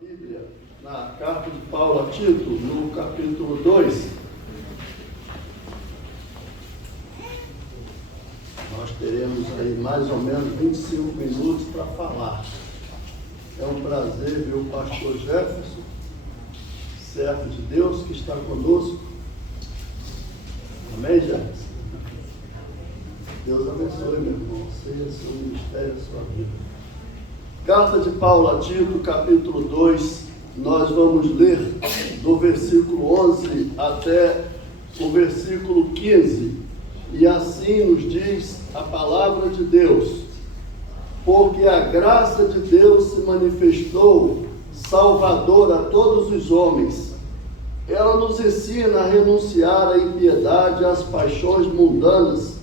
Bíblia, na carta de Paulo a Tito, no capítulo 2, nós teremos aí mais ou menos 25 minutos para falar. É um prazer ver o pastor Jefferson, servo de Deus, que está conosco. Amém, Jefferson? Deus abençoe, meu irmão, seja seu ministério, a sua vida. Carta de Paulo a Tito, capítulo 2, nós vamos ler do versículo 11 até o versículo 15, e assim nos diz a palavra de Deus: porque a graça de Deus se manifestou salvadora a todos os homens. Ela nos ensina a renunciar à impiedade, às paixões mundanas,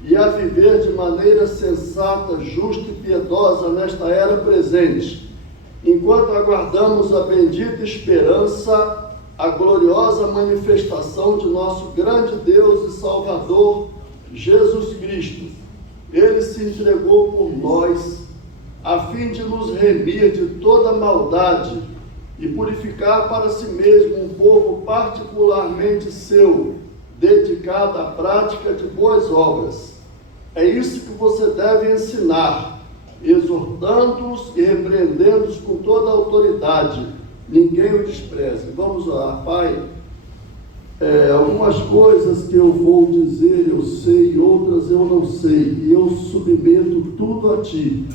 e a viver de maneira sensata, justa e piedosa nesta era presente, enquanto aguardamos a bendita esperança, a gloriosa manifestação de nosso grande Deus e Salvador, Jesus Cristo. Ele se entregou por nós, a fim de nos remir de toda maldade e purificar para si mesmo um povo particularmente seu, dedicado à prática de boas obras. É isso que você deve ensinar, exortando-os e repreendendo-os com toda a autoridade. Ninguém o despreze. Vamos orar. Pai, algumas coisas que eu vou dizer eu sei, outras eu não sei, e eu submeto tudo a Ti.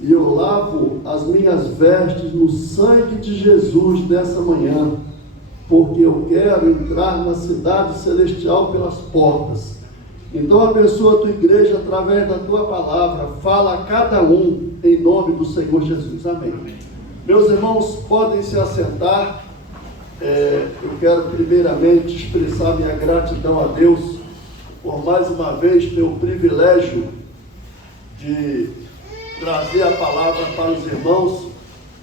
E eu lavo as minhas vestes no sangue de Jesus nessa manhã, porque eu quero entrar na cidade celestial pelas portas. Então abençoa a tua igreja através da tua palavra, fala a cada um em nome do Senhor Jesus. Amém. Meus irmãos, podem se assentar. Eu quero primeiramente expressar minha gratidão a Deus por mais uma vez ter o privilégio de trazer a palavra para os irmãos.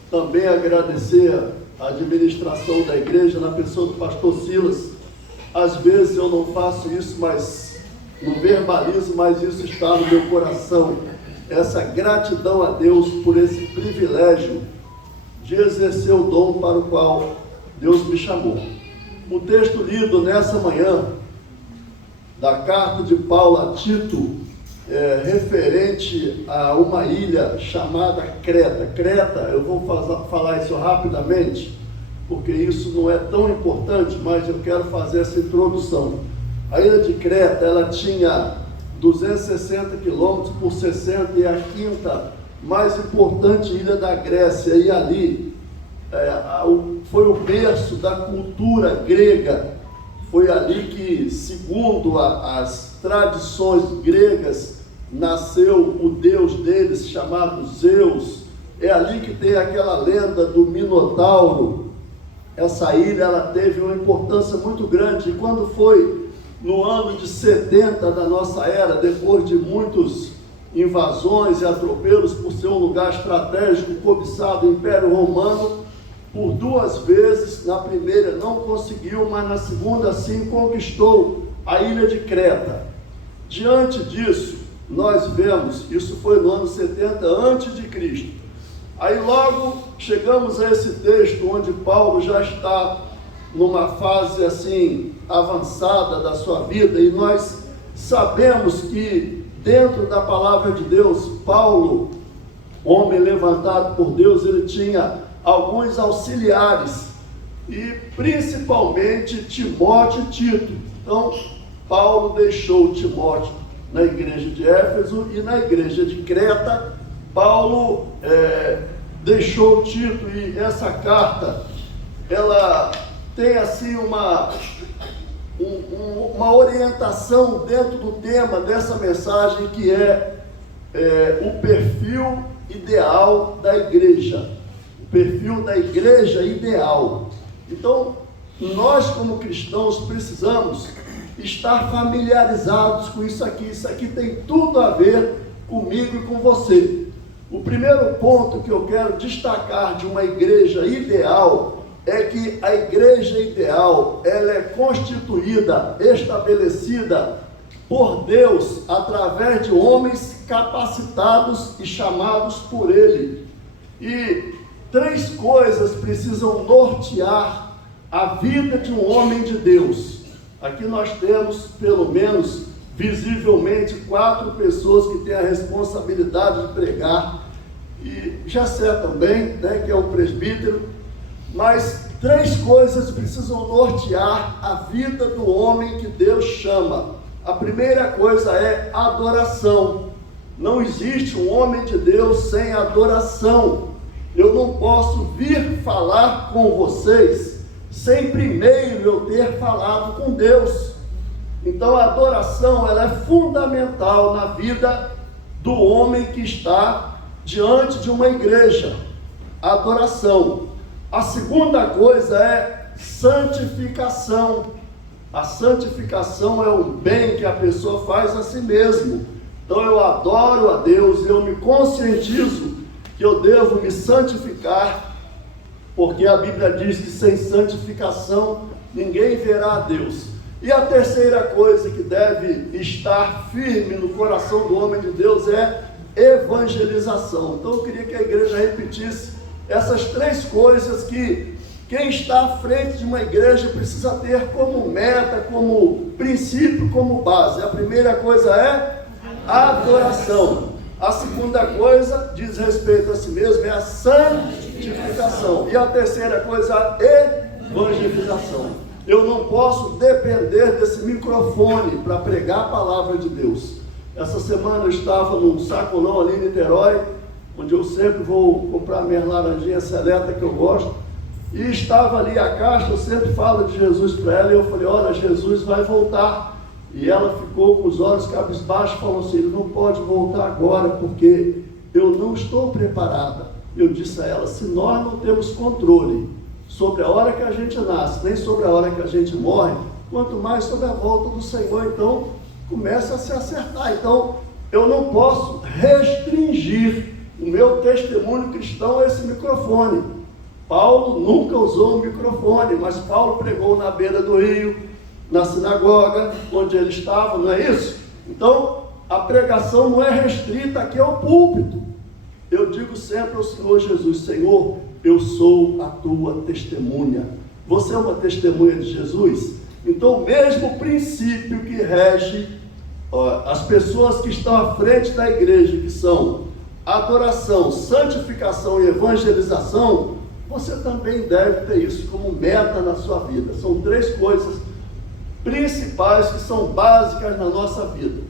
Também agradecer a administração da igreja na pessoa do pastor Silas. Às vezes eu não faço isso, mas não verbalizo, mas isso está no meu coração. Essa gratidão a Deus por esse privilégio de exercer o dom para o qual Deus me chamou. O texto lido nessa manhã da carta de Paulo a Tito é referente a uma ilha chamada Creta. Creta, eu vou falar isso rapidamente, porque isso não é tão importante, mas eu quero fazer essa introdução. A ilha de Creta, ela tinha 260 quilômetros por 60, e a quinta mais importante ilha da Grécia, e ali foi o berço da cultura grega. Foi ali que, segundo as tradições gregas, nasceu o deus deles, chamado Zeus. É ali que tem aquela lenda do Minotauro. Essa ilha, ela teve uma importância muito grande, e quando foi no ano de 70 da nossa era, depois de muitas invasões e atropelos, por ser um lugar estratégico cobiçado do Império Romano, por duas vezes, na primeira não conseguiu, mas na segunda sim conquistou a ilha de Creta. Diante disso, nós vemos, isso foi no ano 70 antes de Cristo. Aí logo chegamos a esse texto onde Paulo já está numa fase assim avançada da sua vida, e nós sabemos que dentro da palavra de Deus, Paulo, homem levantado por Deus, ele tinha alguns auxiliares, e principalmente Timóteo e Tito. Então Paulo deixou Timóteo na igreja de Éfeso, e na igreja de Creta Paulo deixou Tito. E essa carta, ela tem assim uma orientação dentro do tema dessa mensagem, que é o perfil ideal da igreja. O perfil da igreja ideal. Então, nós como cristãos precisamos estar familiarizados com isso aqui. Isso aqui tem tudo a ver comigo e com você. O primeiro ponto que eu quero destacar de uma igreja ideal é que a igreja ideal, ela é constituída, estabelecida por Deus através de homens capacitados e chamados por Ele. E 3 coisas precisam nortear a vida de um homem de Deus. Aqui nós temos, pelo menos, visivelmente, 4 pessoas que têm a responsabilidade de pregar. E Jessé também, né, que é o presbítero. Mas 3 coisas precisam nortear a vida do homem que Deus chama. A primeira coisa é adoração. Não existe um homem de Deus sem adoração. Eu não posso vir falar com vocês sem primeiro eu ter falado com Deus. Então a adoração, ela é fundamental na vida do homem que está diante de uma igreja. Adoração. A segunda coisa é santificação. A santificação é o bem que a pessoa faz a si mesmo. Então eu adoro a Deus, eu me conscientizo que eu devo me santificar, porque a Bíblia diz que sem santificação ninguém verá a Deus. E a terceira coisa que deve estar firme no coração do homem de Deus é evangelização. Então eu queria que a igreja repetisse essas 3 coisas que quem está à frente de uma igreja precisa ter como meta, como princípio, como base. A primeira coisa é adoração. A segunda coisa diz respeito a si mesmo, é a santificação. E a terceira coisa, a evangelização. Eu não posso depender desse microfone para pregar a palavra de Deus. Essa semana eu estava num sacolão ali em Niterói, onde eu sempre vou comprar minhas laranjinhas seleta que eu gosto. E estava ali a caixa, eu sempre falo de Jesus para ela, e eu falei, olha, Jesus vai voltar. E ela ficou com os olhos cabisbaixos, falou assim, ele não pode voltar agora, porque eu não estou preparada. Eu disse a ela, se nós não temos controle sobre a hora que a gente nasce, nem sobre a hora que a gente morre, quanto mais sobre a volta do Senhor, então começa a se acertar. Então eu não posso restringir o meu testemunho cristão a esse microfone. Paulo nunca usou um microfone, mas Paulo pregou na beira do rio, na sinagoga onde ele estava, não é isso? Então a pregação não é restrita aqui ao púlpito. Eu digo sempre ao Senhor Jesus, Senhor, eu sou a tua testemunha. Você é uma testemunha de Jesus? Então o mesmo princípio que rege as pessoas que estão à frente da igreja, que são adoração, santificação e evangelização, você também deve ter isso como meta na sua vida. São 3 coisas principais que são básicas na nossa vida.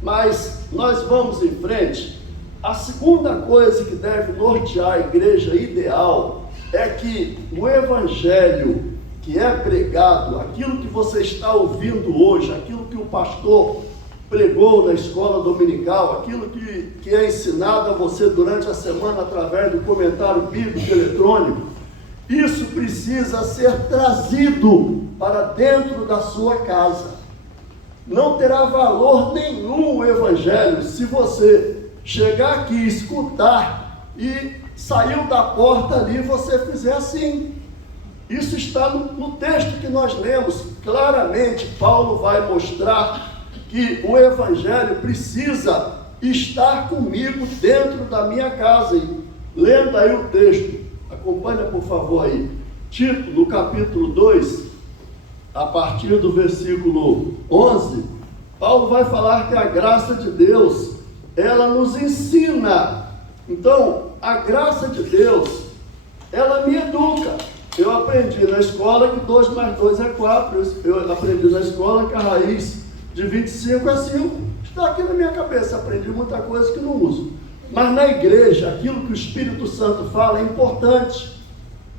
Mas nós vamos em frente. A segunda coisa que deve nortear a igreja ideal é que o evangelho que é pregado, aquilo que você está ouvindo hoje, aquilo que o pastor pregou na escola dominical, aquilo que é ensinado a você durante a semana através do comentário bíblico eletrônico, isso precisa ser trazido para dentro da sua casa. Não terá valor nenhum o evangelho se você chegar aqui, escutar e saiu da porta ali e você fizer assim. Isso está no texto que nós lemos. Claramente Paulo vai mostrar que o evangelho precisa estar comigo dentro da minha casa. E lendo aí o texto, acompanha por favor aí, Tito, no capítulo 2, a partir do versículo 11, Paulo vai falar que a graça de Deus, ela nos ensina. Então, a graça de Deus, ela me educa. Eu aprendi na escola que 2 mais 2 é 4. Eu aprendi na escola que a raiz de 25 é 5. Está aqui na minha cabeça. Aprendi muita coisa que não uso. Mas na igreja, aquilo que o Espírito Santo fala é importante.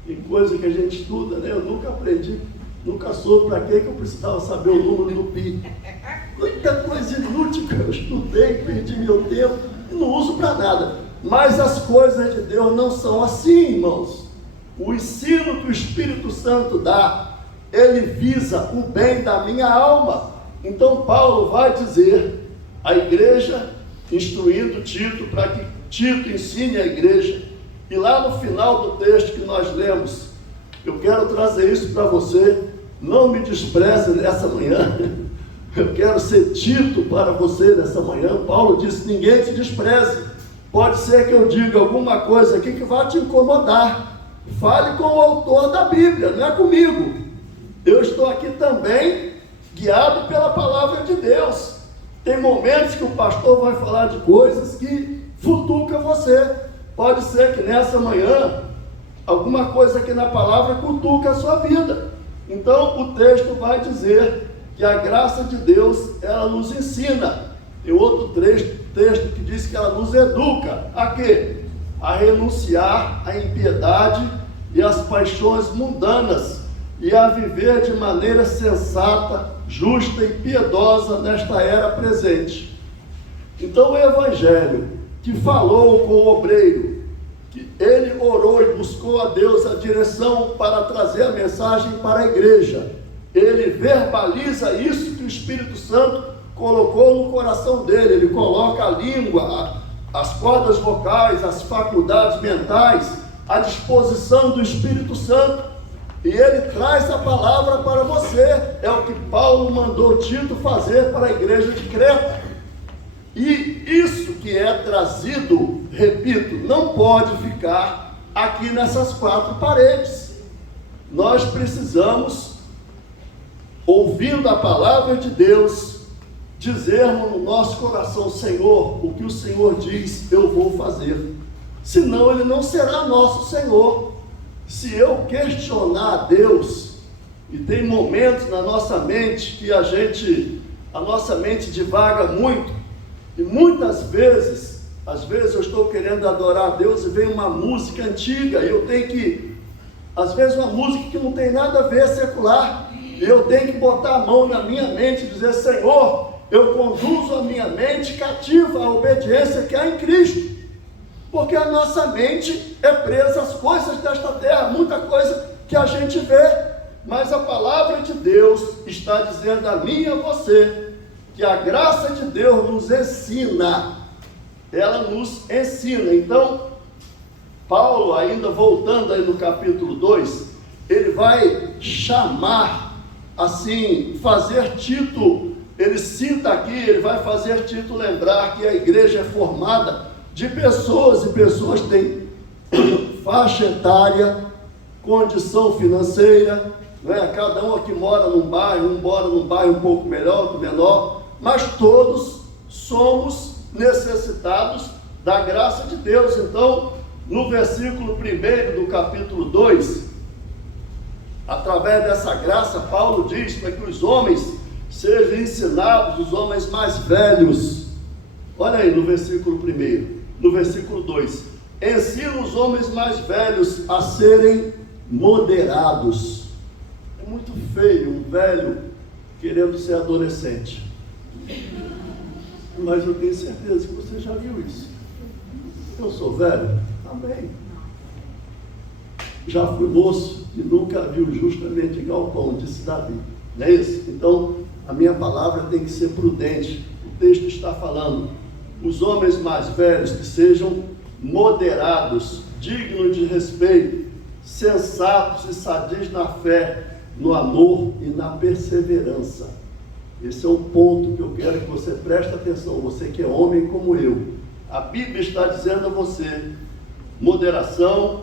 Tem coisa que a gente estuda, né? Eu nunca aprendi, nunca soube para que eu precisava saber o número do pi. Muita coisa inútil que eu estudei, perdi meu tempo e não uso para nada. Mas as coisas de Deus não são assim, irmãos. O ensino que o Espírito Santo dá, ele visa o bem da minha alma. Então Paulo vai dizer à igreja, instruindo Tito, para que Tito ensine a igreja. E lá no final do texto que nós lemos, eu quero trazer isso para você. Não me despreze nessa manhã. Eu quero ser Tito para você nessa manhã. Paulo disse, ninguém te despreze. Pode ser que eu diga alguma coisa aqui que vai te incomodar. Fale com o autor da Bíblia, não é comigo. Eu estou aqui também guiado pela palavra de Deus. Tem momentos que o pastor vai falar de coisas que futuca você. Pode ser que nessa manhã alguma coisa aqui na palavra cutuca a sua vida. Então o texto vai dizer que a graça de Deus, ela nos ensina. Tem outro texto que diz que ela nos educa. A quê? A renunciar à impiedade e às paixões mundanas e a viver de maneira sensata, justa e piedosa nesta era presente. Então o Evangelho que falou com o obreiro, que ele orou e buscou a Deus a direção para trazer a mensagem para a igreja, ele verbaliza isso que o Espírito Santo colocou no coração dele. Ele coloca a língua, as cordas vocais, as faculdades mentais à disposição do Espírito Santo, e ele traz a palavra para você. É o que Paulo mandou Tito fazer para a igreja de Creta. E isso que é trazido, repito, não pode ficar aqui nessas quatro paredes. Nós precisamos, ouvindo a palavra de Deus, dizermos no nosso coração: Senhor, o que o Senhor diz, eu vou fazer. Senão ele não será nosso Senhor. Se eu questionar a Deus, e tem momentos na nossa mente que a nossa mente divaga muito, e muitas vezes, às vezes eu estou querendo adorar a Deus e vem uma música antiga, e eu tenho que, às vezes uma música que não tem nada a ver, secular, e eu tenho que botar a mão na minha mente e dizer: Senhor, eu conduzo a minha mente cativa à obediência que há em Cristo. Porque a nossa mente é presa às coisas desta terra, muita coisa que a gente vê, mas a palavra de Deus está dizendo a mim e a você que a graça de Deus nos ensina, ela nos ensina. Então, Paulo, ainda voltando aí no capítulo 2, ele vai chamar, assim, fazer Tito, ele cita aqui, ele vai fazer Tito lembrar que a igreja é formada de pessoas, e pessoas têm faixa etária, condição financeira, não é? Cada um aqui mora num bairro, um mora num bairro um pouco melhor, outro menor, mas todos somos necessitados da graça de Deus. Então, no versículo 1 do capítulo 2, através dessa graça, Paulo diz para que os homens sejam ensinados, os homens mais velhos. Olha aí no versículo 1. No versículo 2, ensina os homens mais velhos a serem moderados. É muito feio um velho querendo ser adolescente, mas eu tenho certeza que você já viu isso. Eu sou velho? Amém. Já fui moço e nunca vi o justo mendigar o pão, disse Davi. Não é isso? Então, a minha palavra tem que ser prudente. O texto está falando: os homens mais velhos que sejam moderados, dignos de respeito, sensatos e sadios na fé, no amor e na perseverança. Esse é um ponto que eu quero que você preste atenção, você que é homem como eu. A Bíblia está dizendo a você: moderação,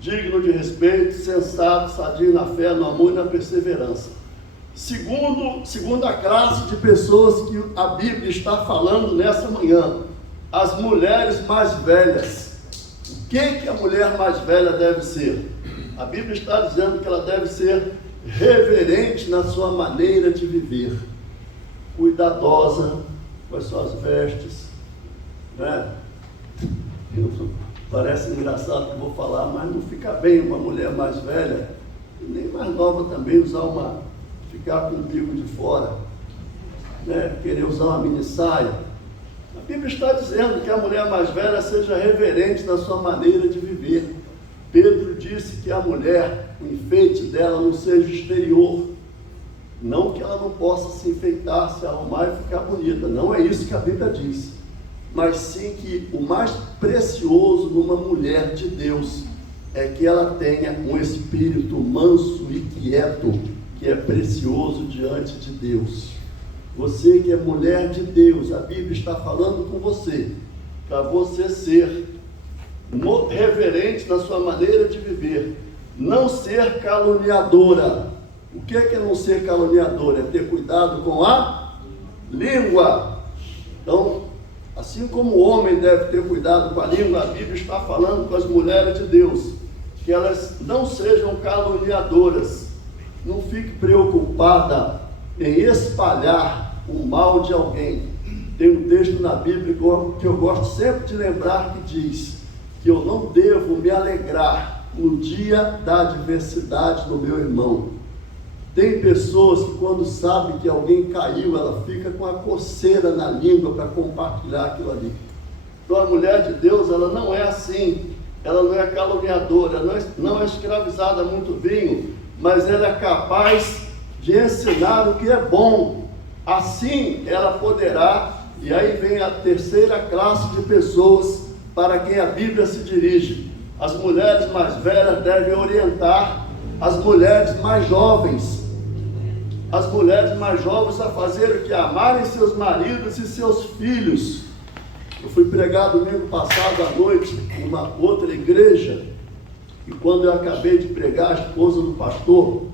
digno de respeito, sensato, sadio na fé, no amor e na perseverança. Segunda classe de pessoas que a Bíblia está falando nessa manhã: as mulheres mais velhas. O que a mulher mais velha deve ser? A Bíblia está dizendo que ela deve ser reverente na sua maneira de viver, cuidadosa com as suas vestes, né? Parece engraçado que eu vou falar, mas não fica bem uma mulher mais velha, e nem mais nova também, ficar com o umbigo de fora, né? Querer usar uma mini saia. A Bíblia está dizendo que a mulher mais velha seja reverente na sua maneira de viver. Pedro disse que a mulher, o enfeite dela não seja exterior, não que ela não possa se enfeitar, se arrumar e ficar bonita, não é isso que a Bíblia diz, mas sim que o mais precioso numa mulher de Deus é que ela tenha um espírito manso e quieto, que é precioso diante de Deus. Você que é mulher de Deus, a Bíblia está falando com você, para você ser reverente na sua maneira de viver. Não ser caluniadora. O que é não ser caluniadora? É ter cuidado com a língua. Então, assim como o homem deve ter cuidado com a língua, a Bíblia está falando com as mulheres de Deus, que elas não sejam caluniadoras. Não fique preocupada em espalhar o mal de alguém. Tem um texto na Bíblia que eu gosto sempre de lembrar, que diz que eu não devo me alegrar no dia da adversidade do meu irmão. Tem pessoas que, quando sabem que alguém caiu, ela fica com a coceira na língua para compartilhar aquilo ali. Então a mulher de Deus, ela não é assim. Ela não é caluniadora, não é escravizada a muito vinho, mas ela é capaz de ensinar o que é bom. Assim ela poderá, e aí vem a terceira classe de pessoas para quem a Bíblia se dirige. As mulheres mais velhas devem orientar as mulheres mais jovens. As mulheres mais jovens a fazer o que? Amarem seus maridos e seus filhos. Eu fui pregar domingo passado à noite em uma outra igreja, e quando eu acabei de pregar, a esposa do pastor,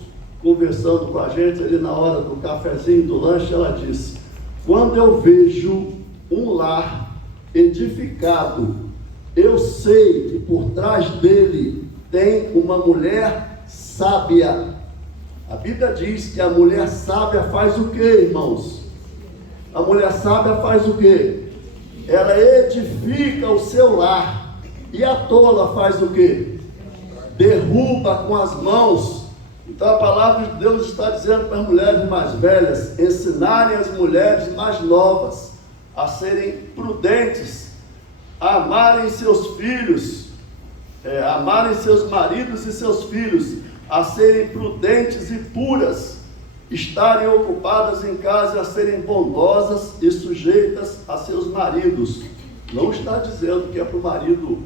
conversando com a gente ali na hora do cafezinho, do lanche, ela disse: quando eu vejo um lar edificado, eu sei que por trás dele tem uma mulher sábia. A Bíblia diz que a mulher sábia faz o que, irmãos? A mulher sábia faz o que? Ela edifica o seu lar. E a tola faz o que? Derruba com as mãos. Então a palavra de Deus está dizendo para as mulheres mais velhas ensinarem as mulheres mais novas a serem prudentes, a amarem seus filhos, amarem seus maridos e seus filhos, a serem prudentes e puras, estarem ocupadas em casa, a serem bondosas e sujeitas a seus maridos. Não está dizendo que é para o marido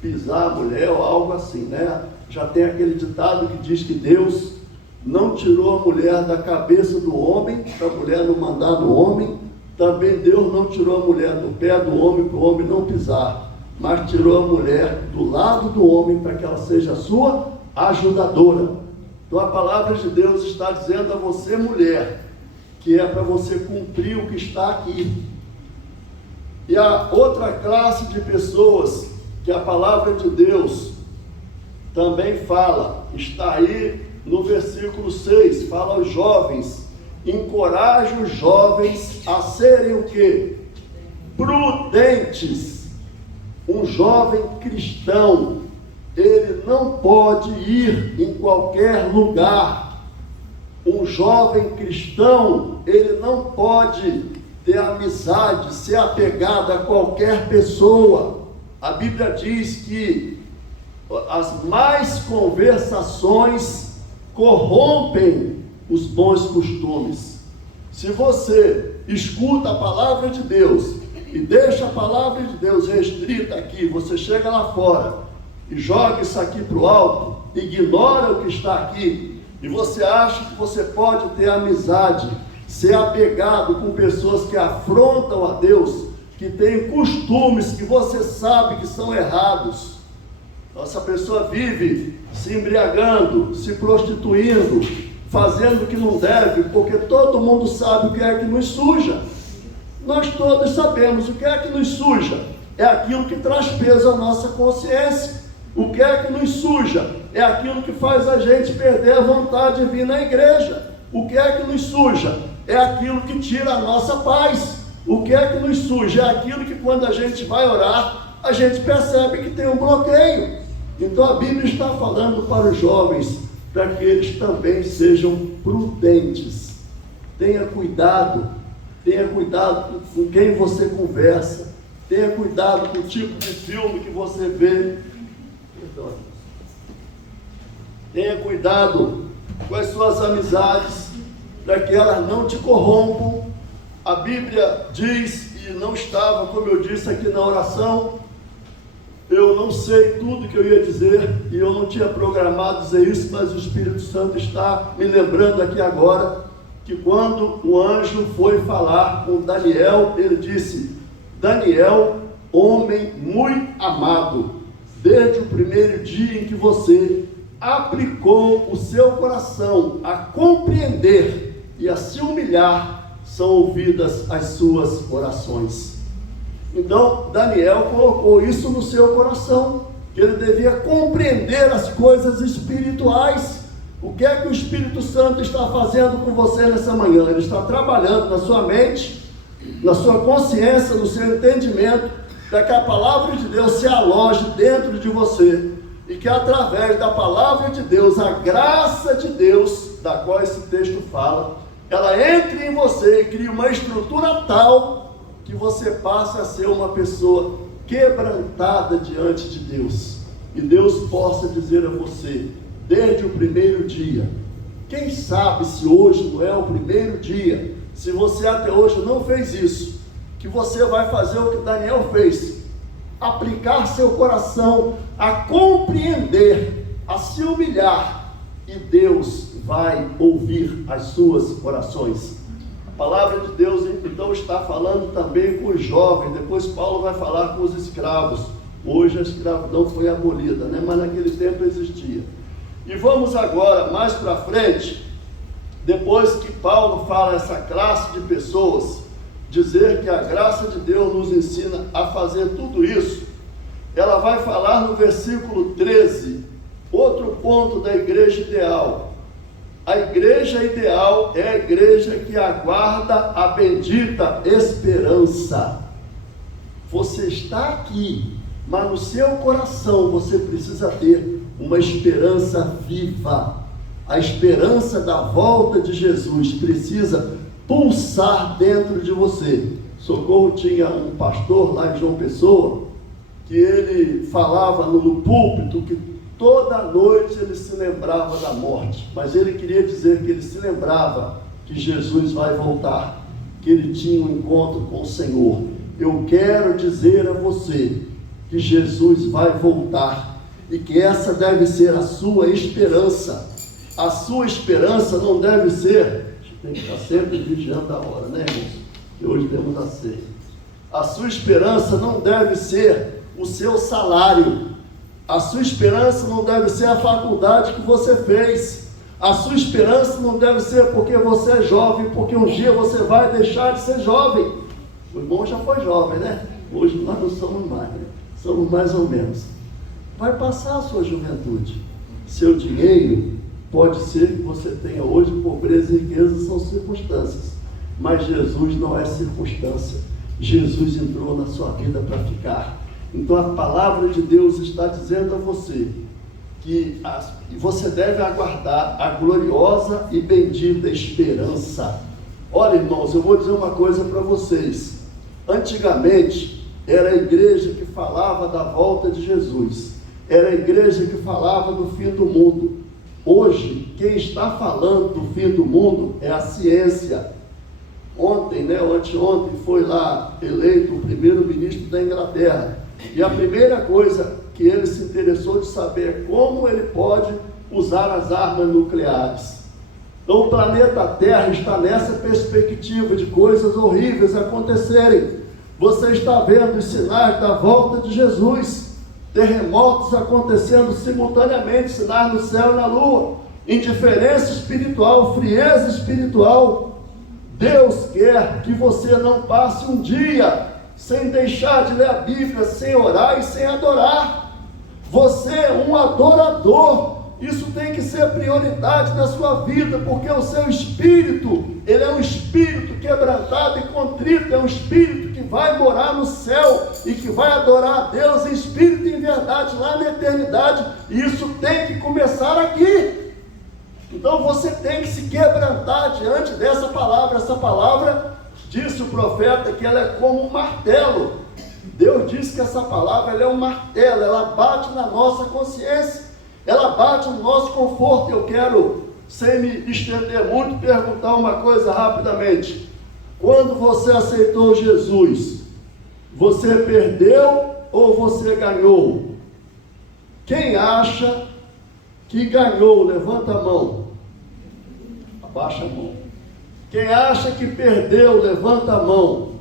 pisar a mulher ou algo assim, né? Já tem aquele ditado que diz que Deus não tirou a mulher da cabeça do homem, para a mulher não mandar no homem. Também Deus não tirou a mulher do pé do homem, para o homem não pisar, mas tirou a mulher do lado do homem, para que ela seja a sua ajudadora. Então a palavra de Deus está dizendo a você, mulher, que é para você cumprir o que está aqui. E a outra classe de pessoas que a palavra de Deus também fala, está aí no versículo 6, fala aos jovens: encoraje os jovens a serem o quê? Prudentes. Um jovem cristão, ele não pode ir em qualquer lugar. Um jovem cristão, ele não pode ter amizade, ser apegado a qualquer pessoa. A Bíblia diz que as más conversações corrompem os bons costumes. Se você escuta a palavra de Deus e deixa a palavra de Deus restrita aqui, você chega lá fora e joga isso aqui para o alto, ignora o que está aqui, e você acha que você pode ter amizade, ser apegado com pessoas que afrontam a Deus, que têm costumes que você sabe que são errados. Essa pessoa vive se embriagando, se prostituindo, fazendo o que não deve, porque todo mundo sabe o que é que nos suja. Nós todos sabemos o que é que nos suja. É aquilo que traz peso à nossa consciência. O que é que nos suja? É aquilo que faz a gente perder a vontade de vir na igreja. O que é que nos suja? É aquilo que tira a nossa paz. O que é que nos suja? É aquilo que, quando a gente vai orar, a gente percebe que tem um bloqueio. Então a Bíblia está falando para os jovens, para que eles também sejam prudentes. Tenha cuidado com quem você conversa, tenha cuidado com o tipo de filme que você vê. Tenha cuidado com as suas amizades, para que elas não te corrompam. A Bíblia diz, e não estava, como eu disse aqui na oração, eu não sei tudo que eu ia dizer, e eu não tinha programado dizer isso, mas o Espírito Santo está me lembrando aqui agora, que quando o anjo foi falar com Daniel, ele disse: Daniel, homem muito amado, desde o primeiro dia em que você aplicou o seu coração a compreender e a se humilhar, são ouvidas as suas orações. Então, Daniel colocou isso no seu coração, que ele devia compreender as coisas espirituais. O que é que o Espírito Santo está fazendo com você nessa manhã? Ele está trabalhando na sua mente, na sua consciência, no seu entendimento, para que a palavra de Deus se aloje dentro de você, e que através da palavra de Deus, a graça de Deus, da qual esse texto fala, ela entre em você e crie uma estrutura tal que você passe a ser uma pessoa quebrantada diante de Deus, e Deus possa dizer a você, desde o primeiro dia, quem sabe se hoje não é o primeiro dia, se você até hoje não fez isso, que você vai fazer o que Daniel fez, aplicar seu coração a compreender, a se humilhar, e Deus vai ouvir as suas orações. A palavra de Deus então está falando também com os jovens. Depois Paulo vai falar com os escravos. Hoje a escravidão foi abolida, né? Mas naquele tempo existia. E vamos agora, mais para frente, depois que Paulo fala essa classe de pessoas, dizer que a graça de Deus nos ensina a fazer tudo isso, ela vai falar no versículo 13, outro ponto da igreja ideal. A igreja ideal é a igreja que aguarda a bendita esperança. Você está aqui, mas no seu coração você precisa ter uma esperança viva. A esperança da volta de Jesus precisa pulsar dentro de você. Socorro tinha um pastor lá em João Pessoa, que ele falava no púlpito que toda noite ele se lembrava da morte, mas ele queria dizer que ele se lembrava que Jesus vai voltar, que ele tinha um encontro com o Senhor. Eu quero dizer a você que Jesus vai voltar, e que essa deve ser a sua esperança. A sua esperança não deve ser, tem que estar sempre vigiando a hora, né, irmãos? Que hoje temos a ceia. A sua esperança não deve ser o seu salário. A sua esperança não deve ser a faculdade que você fez. A sua esperança não deve ser porque você é jovem, porque um dia você vai deixar de ser jovem. O irmão já foi jovem, né? Hoje nós não somos mais, né? Somos mais ou menos. Vai passar a sua juventude. Seu dinheiro pode ser que você tenha hoje pobreza e riqueza, são circunstâncias. Mas Jesus não é circunstância. Jesus entrou na sua vida para ficar. Então a palavra de Deus está dizendo a você que você deve aguardar a gloriosa e bendita esperança. Olha, irmãos, eu vou dizer uma coisa para vocês. Antigamente era a igreja que falava da volta de Jesus, era a igreja que falava do fim do mundo. Hoje, quem está falando do fim do mundo é a ciência. Ontem, ou anteontem, foi lá eleito o primeiro-ministro da Inglaterra. E a primeira coisa que ele se interessou de saber é como ele pode usar as armas nucleares. Então o planeta Terra está nessa perspectiva de coisas horríveis acontecerem. Você está vendo os sinais da volta de Jesus. Terremotos acontecendo simultaneamente, sinais no céu e na lua. Indiferença espiritual, frieza espiritual. Deus quer que você não passe um dia sem deixar de ler a Bíblia, sem orar e sem adorar. Você é um adorador. Isso tem que ser prioridade na sua vida, porque o seu espírito, ele é um espírito quebrantado e contrito, é um espírito que vai morar no céu e que vai adorar a Deus em espírito e em verdade lá na eternidade. E isso tem que começar aqui. Então você tem que se quebrantar diante dessa palavra. Essa palavra, disse o profeta, que ela é como um martelo. Deus disse que essa palavra ela é um martelo, ela bate na nossa consciência, ela bate no nosso conforto. Eu quero, sem me estender muito, perguntar uma coisa rapidamente. Quando você aceitou Jesus, você perdeu ou você ganhou? Quem acha que ganhou, levanta a mão. Abaixa a mão. Quem acha que perdeu, levanta a mão.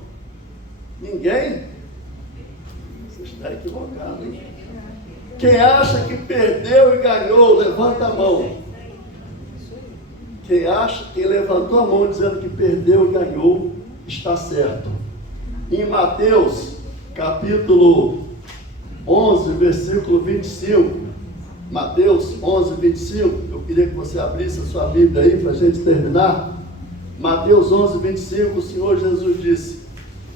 Ninguém? está equivocado, hein? Quem acha que perdeu e ganhou, levanta a mão. Quem levantou a mão dizendo que perdeu e ganhou, está certo. Em Mateus, capítulo 11, versículo 25. Mateus 11, 25. Eu queria que você abrisse a sua Bíblia aí para a gente terminar. Mateus 11, 25. O Senhor Jesus disse: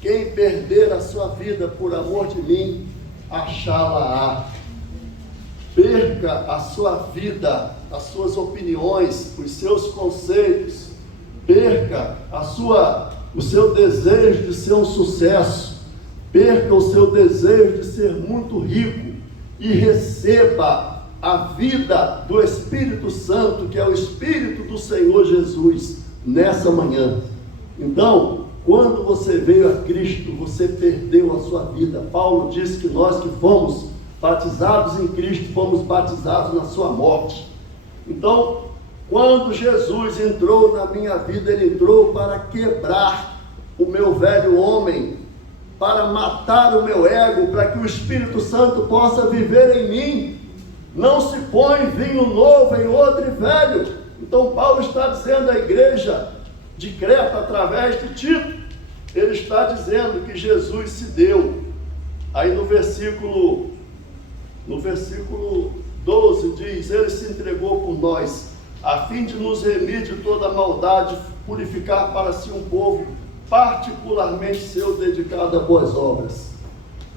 quem perder a sua vida por amor de mim, achá-la-á. Perca a sua vida, as suas opiniões, os seus conceitos. Perca o seu desejo de ser um sucesso. Perca o seu desejo de ser muito rico e receba a vida do Espírito Santo, que é o Espírito do Senhor Jesus, nessa manhã. Então, quando você veio a Cristo, você perdeu a sua vida. Paulo disse que nós que fomos batizados em Cristo, fomos batizados na sua morte. Então, quando Jesus entrou na minha vida, Ele entrou para quebrar o meu velho homem, para matar o meu ego, para que o Espírito Santo possa viver em mim. Não se põe vinho novo em odre velho. Então Paulo está dizendo à igreja de Creta, através de Tito, ele está dizendo que Jesus se deu. Aí no versículo 12 diz: ele se entregou por nós, a fim de nos remir de toda maldade, purificar para si um povo particularmente seu, dedicado a boas obras.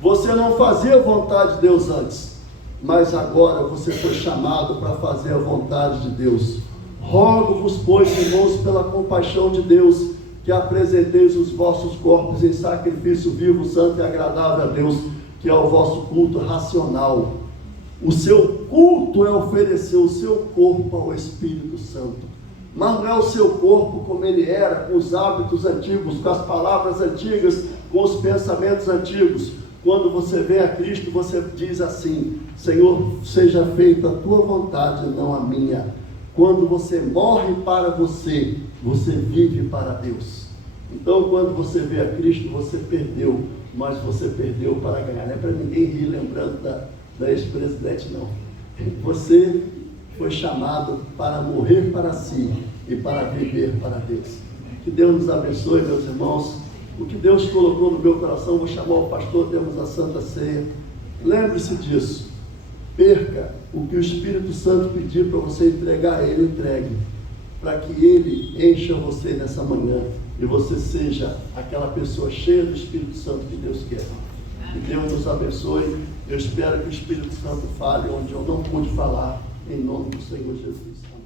Você não fazia a vontade de Deus antes, mas agora você foi chamado para fazer a vontade de Deus. Rogo-vos, pois, irmãos, pela compaixão de Deus, que apresenteis os vossos corpos em sacrifício vivo, santo e agradável a Deus, que é o vosso culto racional. O seu culto é oferecer o seu corpo ao Espírito Santo. Mas não é o seu corpo como ele era, com os hábitos antigos, com as palavras antigas, com os pensamentos antigos. Quando você vem a Cristo, você diz assim: Senhor, seja feita a tua vontade, não a minha. Quando você morre para você, você vive para Deus. Então, quando você vê a Cristo, você perdeu, mas você perdeu para ganhar. Não é para ninguém rir lembrando da ex-presidente, não. Você foi chamado para morrer para si e para viver para Deus. Que Deus nos abençoe, meus irmãos. O que Deus colocou no meu coração, vou chamar o pastor, temos a Santa Ceia. Lembre-se disso. Perca o que o Espírito Santo pediu para você entregar a Ele, entregue, para que Ele encha você nessa manhã e você seja aquela pessoa cheia do Espírito Santo que Deus quer. Que Deus nos abençoe. Eu espero que o Espírito Santo fale onde eu não pude falar, em nome do Senhor Jesus. Amém.